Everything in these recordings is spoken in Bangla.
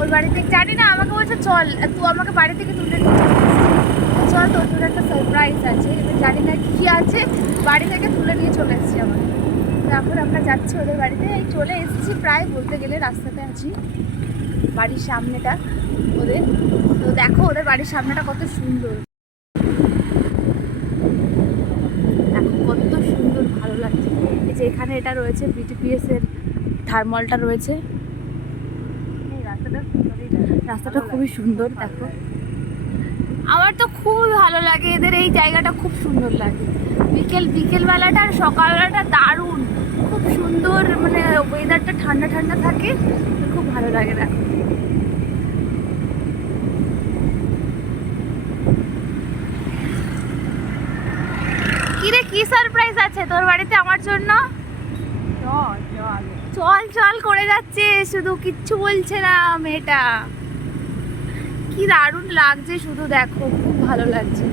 ওর বাড়িতে জানি না, আমাকে বলছে চল তুই আমাকে বাড়ি থেকে তুলে নিয়ে চল, তোর জন্য একটা সারপ্রাইজ আছে। এবার জানি না কী আছে, বাড়ি থেকে তুলে নিয়ে চলে এসেছি আমাকে। তো এখন আমরা যাচ্ছি ওদের বাড়িতে, এই চলে এসেছি প্রায় বলতে গেলে, রাস্তাতে আছি। বাড়ির সামনেটা ওদের, তো দেখো ওদের বাড়ির সামনেটা কত সুন্দর, দেখো কত সুন্দর, ভালো লাগছে। এই যে এখানে এটা রয়েছে বিটিপিএস এর থার্মালটা রয়েছে, রাস্তাটা খুবই সুন্দর। দেখো আমার তো খুবই ভালো লাগে, এদের এই জায়গাটা খুব সুন্দর লাগে। বিকেলবেলাটা আর সকালবেলাটা দারুণ, খুব সুন্দর, মানে ওয়েদারটা ঠান্ডা ঠান্ডা থাকে, খুব ভালো লাগে। দেখো কিরে, কি সারপ্রাইজ আছে তোর বাড়িতে আমার জন্য? চল চল করে যাচ্ছে শুধু, কিচ্ছু বলছে না মেয়েটা। কি দারুণ লাগছে শুধু, দেখো খুব ভালো লাগছে,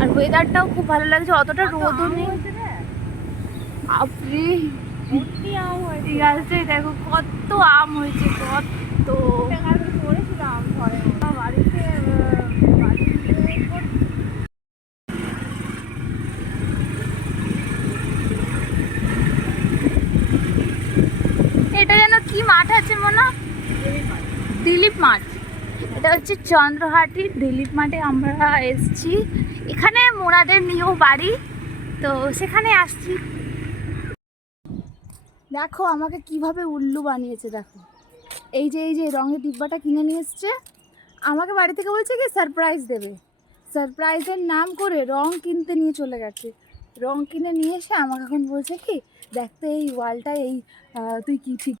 আর ওয়েদারটাও খুব ভালো লাগছে, অতটা রোদও নেই। বাপরে ঠিক আছে, দেখো কত আম হয়েছে, কত বাড়িতে। এটা যেন কি মাঠ আছে মনে, দিলীপ মাঠ। এটা হচ্ছে চন্দ্রহাটির দিলীপ মাঠে আমরা এসছি। এখানে মোনাদের নিয়েও বাড়ি, তো সেখানে আসছি। দেখো আমাকে কিভাবে উল্লু বানিয়েছে, দেখো এই যে রঙের ডিব্বাটা কিনে নিয়ে এসছে, আমাকে বাড়ি থেকে বলছে কি সারপ্রাইজ দেবে, সারপ্রাইজের নাম করে রং কিনতে নিয়ে চলে গেছে। রং কিনে নিয়ে এসে আমাকে এখন বলছে কি দেখতে এই ওয়ালটা, এই তুই কি ঠিক